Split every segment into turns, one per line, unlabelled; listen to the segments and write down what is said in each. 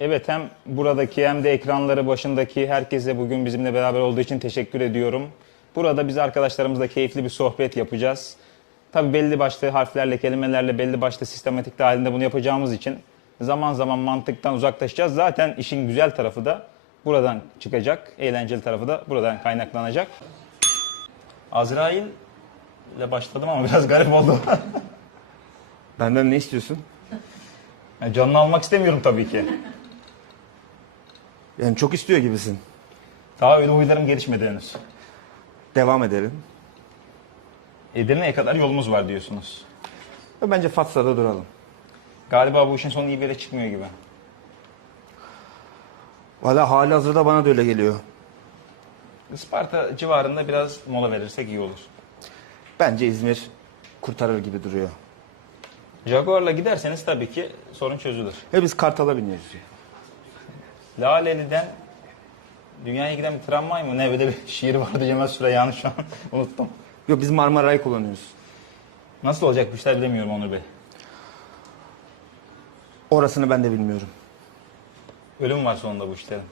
Evet, hem buradaki hem de ekranları başındaki herkese bugün bizimle beraber olduğu için teşekkür ediyorum. Burada biz arkadaşlarımızla keyifli bir sohbet yapacağız. Tabii belli başlı harflerle, kelimelerle, belli başlı sistematik dahilinde bunu yapacağımız için zaman zaman mantıktan uzaklaşacağız. Zaten işin güzel tarafı da buradan çıkacak, eğlenceli tarafı da buradan kaynaklanacak. Azrail ile başladım ama biraz garip oldu.
Benden ne istiyorsun?
Yani canını almak istemiyorum tabii ki.
Yani çok istiyor gibisin.
Daha öyle huylarım gelişmedi henüz.
Devam edelim.
Edirne'ye kadar yolumuz var diyorsunuz.
Ve bence Fatsa'da duralım.
Galiba bu işin sonu iyi bir yere çıkmıyor gibi.
Valla hali hazırda bana da öyle geliyor.
Isparta civarında biraz mola verirsek iyi olur.
Bence İzmir kurtarır gibi duruyor.
Jaguar'la giderseniz tabii ki sorun çözülür.
Ve biz Kartal'a biniyoruz.
Laleli'den dünyaya giden bir tramvay mı? Ne, öyle bir şiir vardı Cemal Süreyya'nın, şu an unuttum.
Yok, biz Marmara'yı kullanıyoruz.
Nasıl olacak bu işler bilemiyorum Onur Bey.
Orasını ben de bilmiyorum.
Ölüm var sonunda bu işlerin.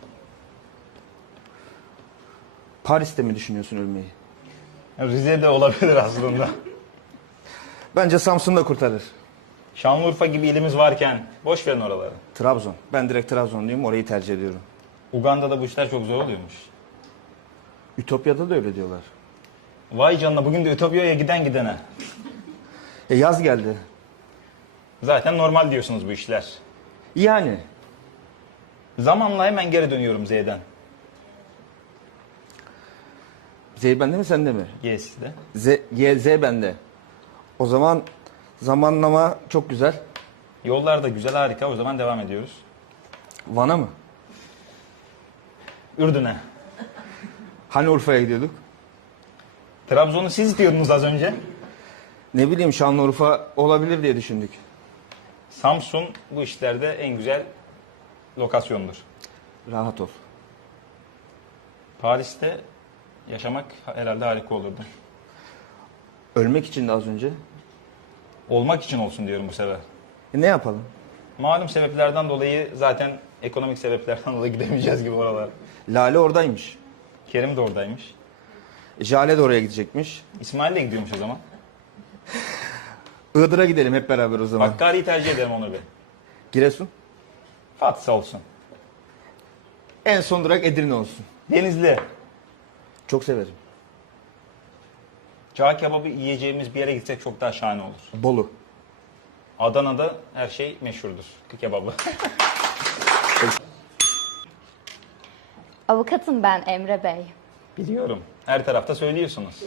Paris'te mi düşünüyorsun ölmeyi?
Rize'de olabilir aslında.
Bence Samsun'da kurtarır.
Şanlıurfa gibi ilimiz varken boş verin oraları.
Trabzon. Ben direkt Trabzonluyum. Orayı tercih ediyorum.
Uganda'da bu işler çok zor oluyormuş.
Ütopya'da da öyle diyorlar.
Vay canına, bugün de Ütopya'ya giden gidene.
Yaz geldi.
Zaten normal diyorsunuz bu işler.
Yani.
Zamanla hemen geri dönüyorum Z'den.
Z bende mi sende mi?
Y'sizde.
Z bende. O zaman zamanlama çok güzel.
Yollar da güzel, harika. O zaman devam ediyoruz.
Van'a mı?
Ürdün'e.
Hani Urfa'ya gidiyorduk?
Trabzon'u siz istiyordunuz az önce.
Ne bileyim, Şanlıurfa olabilir diye düşündük.
Samsun bu işlerde en güzel lokasyondur.
Rahat ol.
Paris'te yaşamak herhalde harika olurdu.
Ölmek için de az önce.
Olmak için olsun diyorum bu sefer.
Ne yapalım?
Malum sebeplerden dolayı, zaten ekonomik sebeplerden dolayı gidemeyeceğiz gibi oralar.
Lale oradaymış.
Kerim de oradaymış.
Jale de oraya gidecekmiş.
İsmail de gidiyormuş o zaman.
Iğdır'a gidelim hep beraber o zaman.
Hakkari'yi tercih ederim Onur Bey.
Giresun.
Fatsa olsun.
En son durak Edirne olsun.
Denizli.
Çok severim.
Cağ kebabı yiyeceğimiz bir yere gitsek çok daha şahane olur.
Bolu.
Adana'da her şey meşhurdur. Kebabı.
Avukatım ben Emre Bey.
Biliyorum. Her tarafta söylüyorsunuz.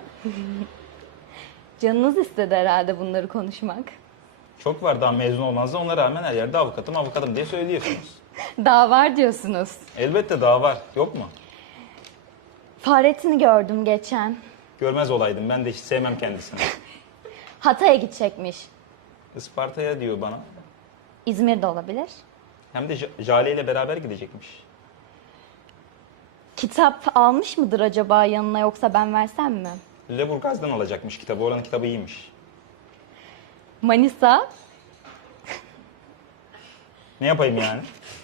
Canınız istedi herhalde bunları konuşmak.
Çok var daha mezun olmanızda, ona rağmen her yerde avukatım avukatım diye söylüyorsunuz.
Daha var diyorsunuz.
Elbette daha var. Yok mu?
Fahrettin'i gördüm geçen.
Görmez olaydım. Ben de hiç sevmem kendisini.
Hatay'a gidecekmiş.
Isparta'ya diyor bana.
İzmir'de olabilir.
Hem de Jale ile beraber gidecekmiş.
Kitap almış mıdır acaba yanına, yoksa ben versem mi?
Lüleburgaz'dan alacakmış kitabı. Oranın kitabı iyiymiş.
Manisa.
Ne yapayım yani?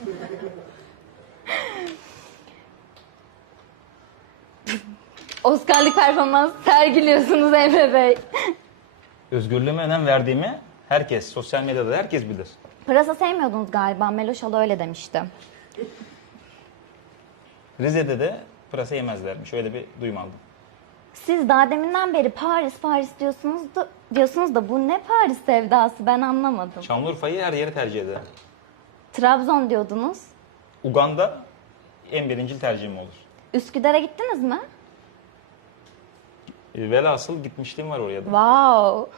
Oscar'lık performans sergiliyorsunuz Emre Bey.
Özgürlüğüme önem verdiğimi herkes, sosyal medyada herkes bilir.
Pırasa sevmiyordunuz galiba. Meloş Hala öyle demişti.
Rize'de de pırasa yemezlermiş. Öyle bir duyum aldım.
Siz daha deminden beri Paris Paris diyorsunuz da bu ne Paris sevdası, ben anlamadım.
Şanlıurfa'yı her yere tercih ederim.
Trabzon diyordunuz.
Uganda en birincil tercihim olur.
Üsküdar'a gittiniz mi?
Velhasıl gitmişliğim var oraya da.
Wow.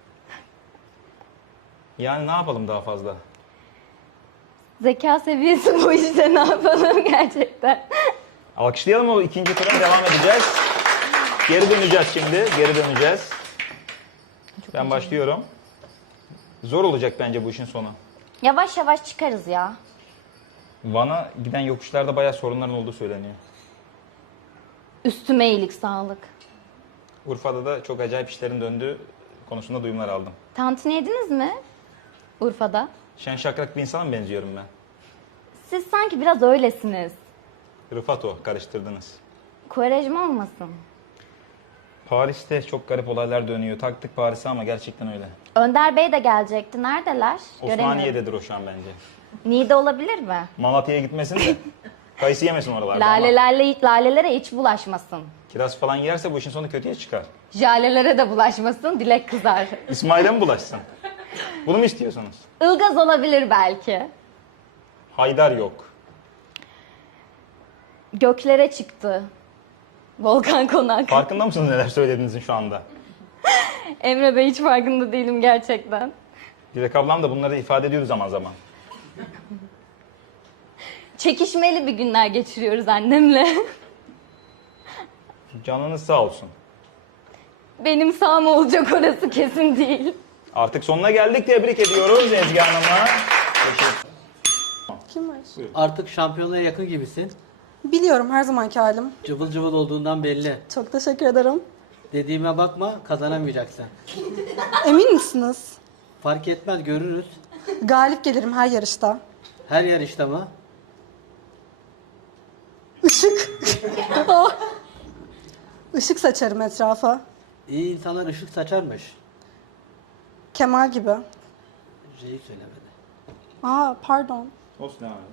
Yani ne yapalım daha fazla?
Zeka seviyesi bu işte, ne yapalım gerçekten.
Alkışlayalım, o ikinci tura devam edeceğiz. Geri döneceğiz şimdi. Geri döneceğiz. Ben başlıyorum. Zor olacak bence bu işin sonu.
Yavaş yavaş çıkarız ya.
Van'a giden yokuşlarda bayağı sorunların olduğu söyleniyor.
Üstüme iyilik sağlık.
Urfa'da da çok acayip işlerin döndüğü konusunda duyumlar aldım.
Tantuni yediniz mi? Urfa'da.
Şen şakrak bir insana mı benziyorum ben?
Siz sanki biraz öylesiniz.
Rıfat o, karıştırdınız.
Kuvarejma olmasın?
Paris'te çok garip olaylar dönüyor. Taktık Paris'e ama gerçekten öyle.
Önder Bey de gelecekti. Neredeler? Göremiyorum.
Osmaniye'dedir o şu an bence.
Niğde olabilir mi?
Malatya'ya gitmesin de. Kayısı yemesin oralarda ama.
Lalelere hiç bulaşmasın.
Kiraz falan yerse bu işin sonu kötüye çıkar.
Jalelere de bulaşmasın. Dilek kızar.
İsmail'e mi bulaşsın? Bunu mu istiyorsunuz?
Ilgaz olabilir belki.
Haydar yok.
Göklere çıktı. Volkan Konak.
Farkında mısınız neler söylediğinizin şu anda?
Emre Bey hiç farkında değilim gerçekten.
Dilek ablam da bunları ifade ediyoruz zaman zaman.
Çekişmeli bir günler geçiriyoruz annemle.
Canınız sağ olsun.
Benim sağım olacak orası kesin değil.
Artık sonuna geldik. Tebrik ediyoruz Ezgi Hanım'a.
Kim var?
Artık şampiyonluğa yakın gibisin.
Biliyorum, her zamanki halim.
Cıvıl cıvıl olduğundan belli.
Çok teşekkür ederim.
Dediğime bakma, kazanamayacaksın.
Emin misiniz?
Fark etmez, görürüz.
Galip gelirim her yarışta.
Her yarışta mı?
Işık. Ah. Işık saçarım etrafa.
İyi insanlar ışık saçarmış.
Kemal gibi.
Şeyi söylemedi.
Pardon.
Olsun abi.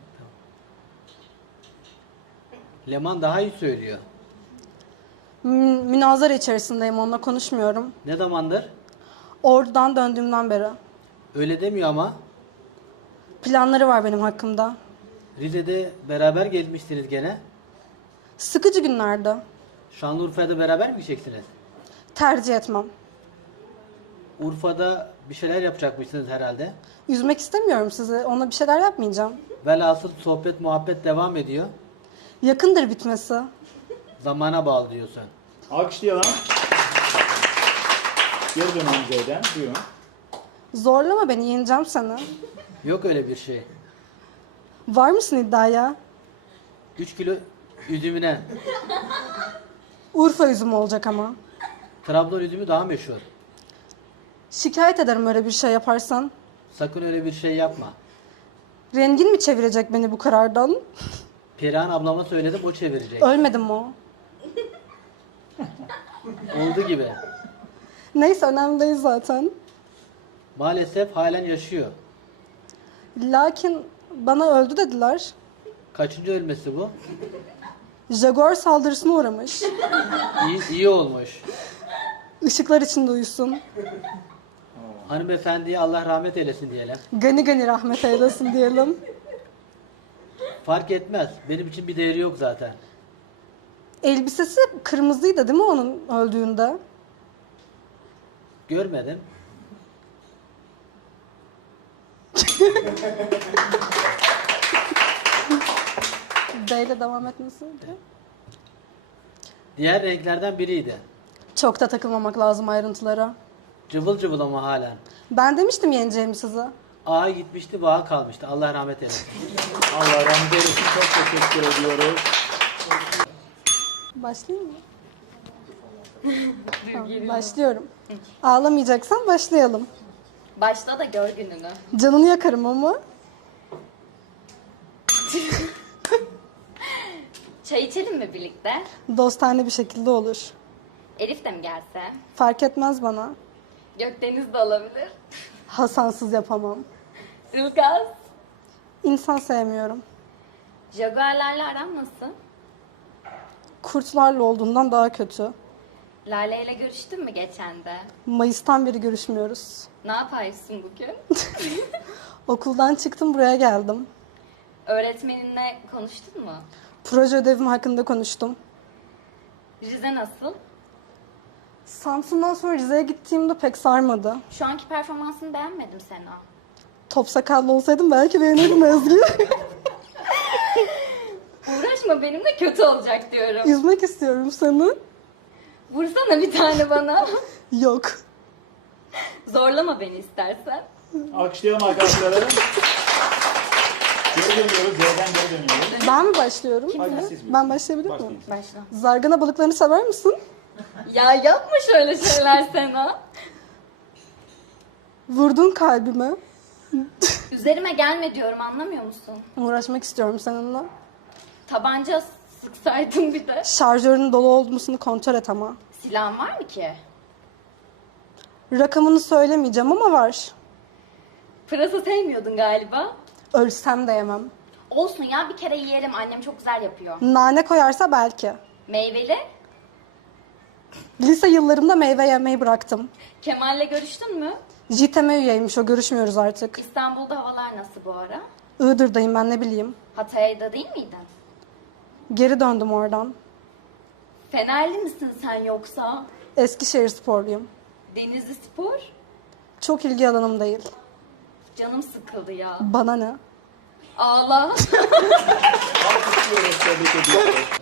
Leman daha iyi söylüyor.
Münazara içerisindeyim, onunla konuşmuyorum.
Ne zamandır?
Ordu'dan döndüğümden beri.
Öyle demiyor ama.
Planları var benim hakkımda.
Rize'de beraber gezmişsiniz gene.
Sıkıcı günlerde.
Şanlıurfa'ya da beraber mi gideceksiniz?
Tercih etmem.
Urfa'da bir şeyler yapacakmışsınız herhalde.
Üzmek istemiyorum sizi. Ona bir şeyler yapmayacağım.
Velhasıl sohbet muhabbet devam ediyor.
Yakındır bitmesi.
Zamana bağlı diyorsun.
Alkışlayalım. Geri dönelim Zeyden. Buyurun.
Zorlama beni, yeneceğim seni.
Yok öyle bir şey.
Var mısın iddiaya?
3 kilo üzümüne.
Urfa üzümü olacak ama.
Trabzon üzümü daha meşhur.
Şikayet ederim öyle bir şey yaparsan.
Sakın öyle bir şey yapma.
Rengin mi çevirecek beni bu karardan?
Perihan ablama söyledim, o çevirecek.
Ölmedim o.
Oldu gibi.
Neyse, önemli değil zaten.
Maalesef halen yaşıyor.
Lakin bana öldü dediler.
Kaçıncı ölmesi bu?
Jaguar saldırısına uğramış.
İyi olmuş.
Işıklar içinde uyusun.
Hanımefendiye Allah rahmet eylesin diyelim.
Gani gani rahmet eylesin diyelim.
Fark etmez. Benim için bir değeri yok zaten.
Elbisesi kırmızıydı değil mi onun öldüğünde?
Görmedim.
D ile devam etmesiydi.
Diğer renklerden biriydi.
Çok da takılmamak lazım ayrıntılara.
Cıvıl cıvıl ama halen.
Ben demiştim yeneceğimi size.
Ağa gitmişti, bağa kalmıştı. Allah rahmet eylesin.
Allah rahmet eylesin. Çok teşekkür ediyoruz.
Başlayayım mı? Tamam, başlıyorum. Ağlamayacaksan başlayalım.
Başla da gör gününü.
Canını yakarım ama.
Çay içelim mi birlikte?
Dostane bir şekilde olur.
Elif de mi gelse?
Fark etmez bana.
Gökdeniz de olabilir.
Hasansız yapamam.
Ilgaz.
İnsan sevmiyorum.
Jaguarlarla aran nasıl?
Kurtlarla olduğundan daha kötü.
Lale ile görüştün mü geçen de?
Mayıs'tan beri görüşmüyoruz.
Ne yapıyorsun bugün?
Okuldan çıktım, buraya geldim.
Öğretmeninle konuştun mu?
Proje ödevim hakkında konuştum.
Rize nasıl?
Samsun'dan sonra Rize'ye gittiğimde pek sarmadı.
Şu anki performansını beğenmedim Sena.
Top sakallı olsaydım belki beğenirdim Ezgi.
Uğraşma benimle kötü olacak diyorum.
Üzmek istiyorum seni.
Vursana bir tane bana.
Yok.
Zorlama beni istersen.
Alkışlayalım arkadaşları. Geri dönüyoruz. Zeyden geri dönüyoruz.
Ben mi başlıyorum?
Hayır, siz
Ben başlayabilir miyim?
Başlayın.
Başla.
Zargana balıklarını sever misin?
Ya yapma şöyle şeyler Sena.
Vurdun kalbime.
Üzerime gelme diyorum, anlamıyor musun?
Uğraşmak istiyorum seninle.
Tabanca sıksaydın bir de.
Şarjörün dolu olmasını kontrol et ama.
Silahın var mı ki?
Rakamını söylemeyeceğim ama var.
Pırasa sevmiyordun galiba.
Ölsem de yemem.
Olsun ya, bir kere yiyelim. Annem çok güzel yapıyor.
Nane koyarsa belki.
Meyveli.
Lise yıllarımda meyve yemeyi bıraktım.
Kemal'le görüştün mü?
JTM üyeymiş o, görüşmüyoruz artık.
İstanbul'da havalar nasıl bu ara?
Iğdır'dayım ben, ne bileyim.
Hatay'da değil miydin?
Geri döndüm oradan.
Fenerli misin sen yoksa?
Eskişehir sporluyum.
Denizli Spor?
Çok ilgi alanım değil.
Canım sıkıldı ya.
Bana ne?
Ağla.